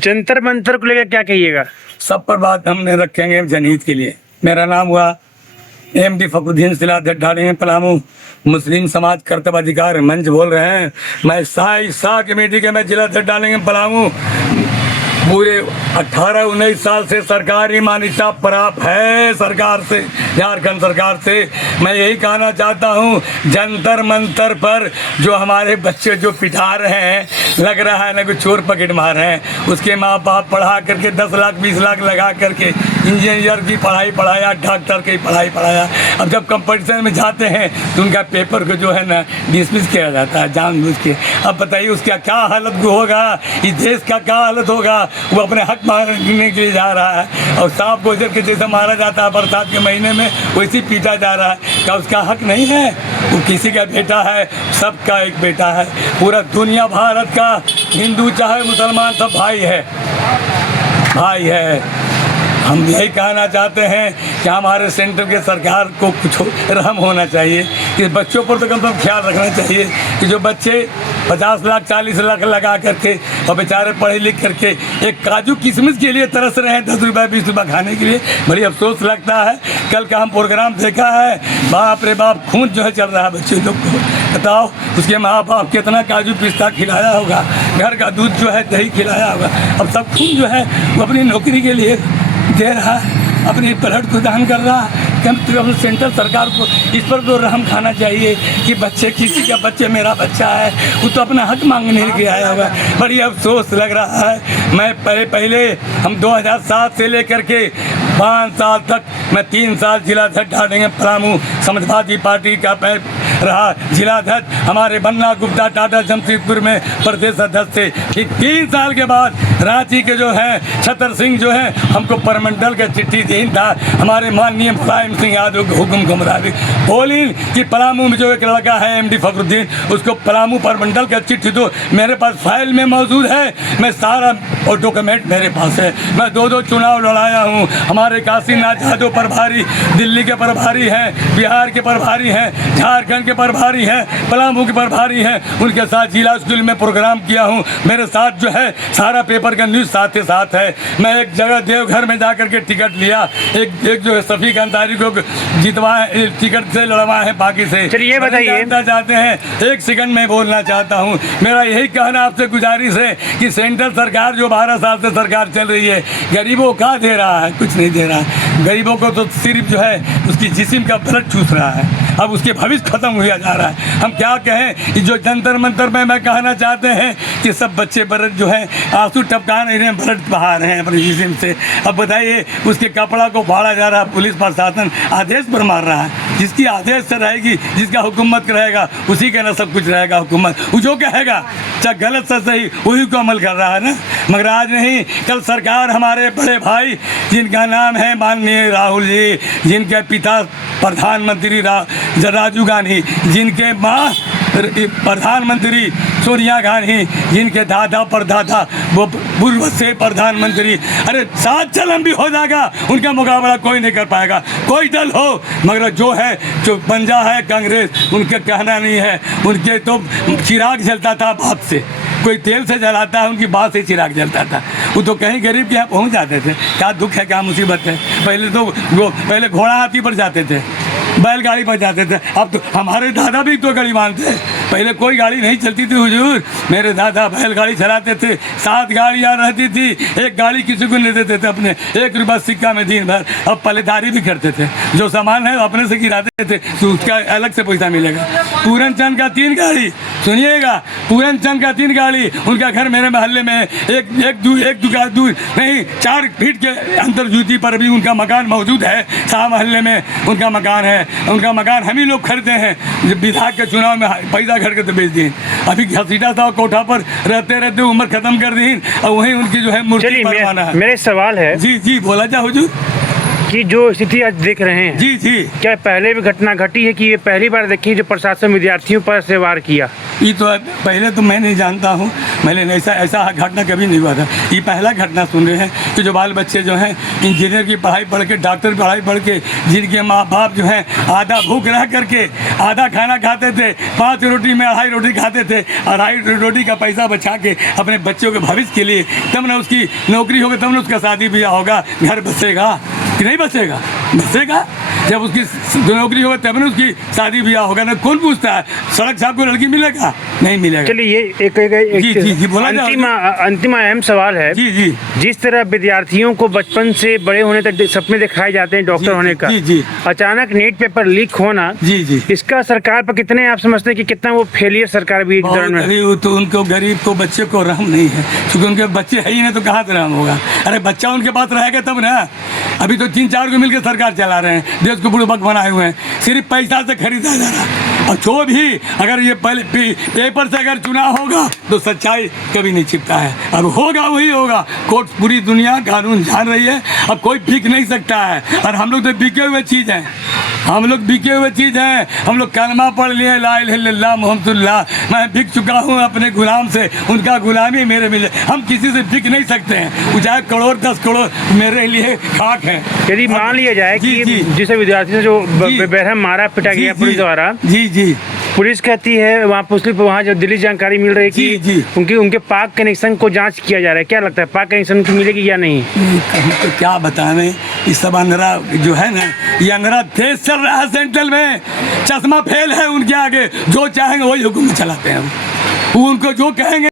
जंतर मंतर को लेकर क्या कहिएगा? सब पर बात हमने रखेंगे जनहित के लिए। मेरा नाम हुआ एमडी फखरुद्दीन सिलाधर ढाली पलामू, मुस्लिम समाज कर्तव्य अधिकार मंच बोल रहे हैं। मैं शाह कमेटी के मैं जिला अध्यक्ष डालेंगे पलामू। पूरे 18-19 साल से सरकारी मान्यता प्राप्त है सरकार से, झारखंड सरकार से। मैं यही कहना चाहता हूँ, जंतर मंतर पर जो हमारे बच्चे जो पिटा रहे हैं, लग रहा है ना कि चोर पकड़ मार रहे हैं। उसके माँ बाप पढ़ा करके 10 लाख 20 लाख लगा करके इंजीनियर की पढ़ाई पढ़ाया, डॉक्टर की पढ़ाई पढ़ाया। अब जब कंपटीशन में जाते हैं तो उनका पेपर को जो है ना डिसमिस किया जाता है जानबूझ के। अब बताइए उसका क्या हालत होगा, इस देश का क्या हालत होगा। वो अपने हक मांगने के लिए जा रहा है और सांप गोजर के जैसे मारा जाता है बरसात के महीने में, वैसे पीटा जा रहा है। क्या उसका हक नहीं है? वो किसी का बेटा है, सबका एक बेटा है। पूरा दुनिया भारत का हिंदू चाहे मुसलमान सब भाई है, भाई है। हम यही कहना चाहते हैं कि हमारे सेंटर के सरकार को कुछ रहम होना चाहिए कि बच्चों पर तो कम से कम ख्याल रखना चाहिए कि जो बच्चे 50 लाख 40 लाख लगा करके और बेचारे पढ़े लिख करके एक काजू किशमिश के लिए तरस रहे हैं 10 रुपये 20 रुपये खाने के लिए, बड़ी अफसोस लगता है। कल का हम प्रोग्राम देखा है, बाप रे बाप, खून जो है चल रहा है बच्चे लोग को। बताओ उसके माँ बाप कितना काजू पिस्ता खिलाया होगा, घर का दूध जो है दही खिलाया होगा। अब सब खून जो है वो अपनी नौकरी के लिए दे रहा है, अपने ब्लड को दान कर रहा है। कम से कम सेंट्रल सरकार को इस पर तो रहम खाना चाहिए कि बच्चे, किसी का बच्चे मेरा बच्चा है, वो तो अपना हक मांगने के लिए आया हुआ है। बड़ी अफसोस लग रहा है। मैं पहले हम 2007 से लेकर के 5 साल तक मैं 3 साल जिला अध्यक्ष ढालेंगे पलामू समाजवादी पार्टी का रहा जिला अध्यक्ष। हमारे बन्ना गुप्ता टाटा जमशेदपुर में प्रदेश अध्यक्ष थे। ठीक 3 साल के बाद रांची के जो है छतर सिंह जो है हमको परमंडल का चिट्ठी दी था। हमारे माननीय मुलायम सिंह यादव के हुक्म के मुताबिक बोली कि पलामू में जो एक लड़का है एमडी फखरुद्दीन, उसको पलामू परमंडल का चिट्ठी दो। मेरे पास फाइल में मौजूद है, मैं सारा और डॉक्यूमेंट मेरे पास है। मैं 2 चुनाव लड़ाया हूँ। हमारे काशीनाथ यादव प्रभारी दिल्ली के प्रभारी हैं, बिहार के प्रभारी हैं, झारखंड के प्रभारी हैं, पलामू के प्रभारी हैं। उनके साथ जिला स्कूल में प्रोग्राम किया हूँ। मेरे साथ जो है सारा पेपर का न्यूज़ साथ ही साथ है। मैं एक जगह देवघर में जा करके टिकट लिया, एक जो है शफीक अंसारी को जितवाए, टिकट से लड़वाए हैं बाकी से। चलिए बताइए, चाहते हैं 1 सेकंड में बोलना चाहता हूँ। मेरा यही कहना आपसे गुजारिश है कि सेंट्रल सरकार जो 12 साल से सरकार चल रही है, गरीबों का दे रहा है, कुछ नहीं दे रहा है। गरीबों को तो सिर्फ जो है उसकी जिस्म का ब्लड चूस रहा है। अब उसके भविष्य खत्म हुआ जा रहा है। हम क्या कहें कि जो जंतर मंतर में मैं कहना चाहते हैं कि सब बच्चे ब्लड जो है आंसू टपका नहीं रहे, ब्लड बहा रहे हैं अपने जिस्म से। अब बताइए उसके कपड़ा को फाड़ा जा रहा है, पुलिस प्रशासन आदेश पर मार रहा है। जिसकी आदेश से रहेगी, जिसका हुकूमत रहेगा, उसी का ना सब कुछ रहेगा हुकूमत। वो जो कहेगा चाहे गलत से सही वही को अमल कर रहा है ना। मगर आज नहीं, कल सरकार हमारे बड़े भाई जिनका नाम है माननीय राहुल जी, जिनके पिता प्रधानमंत्री राजीव गांधी, जिनके माँ प्रधानमंत्री सोनिया गांधी, जिनके दादा परदादा वो पूर्व से प्रधानमंत्री। अरे 7 चलन भी हो जाएगा, उनका मुकाबला कोई नहीं कर पाएगा, कोई दल हो। मगर जो है जो पंजा है कांग्रेस, उनके कहना नहीं है। उनके तो चिराग जलता था बात से, कोई तेल से जलाता है, उनकी बात से चिराग जलता था। वो तो कहीं गरीब के यहाँ पहुँच जाते थे। क्या दुख है, क्या मुसीबत है। पहले घोड़ा हाथी पर जाते थे, बैलगाड़ी पर जाते थे। अब तो हमारे दादा भी तो गरीबान थे, पहले कोई गाड़ी नहीं चलती थी हुजूर। मेरे दादा बैलगाड़ी चलाते थे, 7 गाड़ियाँ रहती थी, एक गाड़ी किसी को नहीं देते थे अपने, 1 रुपया सिक्का में दिन भर। अब पल्लेदारी भी करते थे, जो सामान है अपने से गिराते थे तो उसका अलग से पैसा मिलेगा। पूरन चंद का 3 गाड़ी, सुनिएगा, पूरन चंद का 3 गाड़ी। उनका घर मेरे मोहल्ले में एक दुकान दूर नहीं 4 फीट के अंतर जूती पर भी उनका मकान मौजूद है। शाह मोहल्ले में उनका मकान है। उनका मकान हम ही लोग खरीदे हैं, जब विधायक के चुनाव में पैसा खरीद के तो बेच दिए। अभी घसीटा साहब कोठा पर रहते रहते उम्र खत्म कर दी और वहीं उनकी जो है मूर्ति बनवाना है। मेरे सवाल है, जी बोला जा हुजूर। कि जो स्थिति आज देख रहे हैं, जी जी। क्या पहले भी घटना घटी है कि ये पहली बार देखी जो प्रशासन विद्यार्थियों पर से वार किया? ये तो पहले तो मैं नहीं जानता हूँ, मैंने ऐसा घटना कभी नहीं हुआ था। ये पहला घटना सुन रहे हैं कि जो बाल बच्चे जो हैं इंजीनियर की पढ़ाई पढ़ के, डॉक्टर की पढ़ाई पढ़ के, जिनके माँ बाप जो हैं आधा भूख रह करके आधा खाना खाते थे, 5 रोटी में 2.5 रोटी खाते थे, 2.5 रोटी का पैसा बचा के अपने बच्चों के भविष्य के लिए, तब ना उसकी नौकरी होगी, तब ना उसका शादी ब्याह होगा, घर बसेगा कि नहीं बसेगा? बसेगा। जब उसकी नौकरी होगा तब ना उसकी शादी ब्याह होगा। ना कौन पूछता है सड़क से आपको लड़की मिलेगा? नहीं मिलेगा। चलिए ये एक जी, बोला अंतिम अहम सवाल है। जी जी। जिस तरह विद्यार्थियों को बचपन से बड़े होने तक सपने दिखाए जाते हैं डॉक्टर होने का, जी जी, अचानक नीट पेपर लीक होना, जी जी, इसका सरकार पर कितने आप समझते हैं कि कितना वो फेलियर सरकार भी तो उनको गरीब को बच्चे को रहम नहीं है, क्योंकि उनके बच्चे है ही नहीं तो कहाँ से रहम होगा? अरे बच्चा उनके पास रहेगा तब ना। अभी तो 3-4 को मिलकर सरकार चला रहे हैं, देश को बुड़बक बनाए हुए हैं, सिर्फ पैसा से खरीदा जा रहा है। और जो भी अगर ये पहले पेपर से अगर चुनाव होगा तो सच्चाई कभी नहीं छिपता है। अब होगा वही होगा। कोर्ट पूरी दुनिया कानून जान रही है, अब कोई बिक नहीं सकता है। और हम लोग तो बिके हुए चीज़ हैं, हम लोग बिके हुए चीज़ हैं। हम लोग कलमा पढ़ लिए ला इलाहा इल्लल्लाह मुहम्मदुल्लाह, मैं बिक चुका हूँ अपने गुलाम से, उनका गुलामी मेरे मिले। हम किसी से बिक नहीं सकते हैं, वो चाहे करोड़ 10 करोड़ मेरे लिए खाक है। यदि मान लिया जाए कि जिसे विद्यार्थी से जो बेरहम मारा पिटा गया पुलिस द्वारा, जी जी, पुलिस कहती है वहाँ जो दिल्ली जानकारी मिल रही है कि उनके पाक कनेक्शन को जांच किया जा रहा है, क्या लगता है पाक कनेक्शन की मिलेगी या नहीं? तो क्या बताएं, ये सब अंधरा जो है ना, ये अंधरा देश चल रहा है सेंट्रल में, चश्मा फेल है उनके आगे, जो चाहेंगे वही हुक्म चलाते हैं। वो उनको जो कहेंगे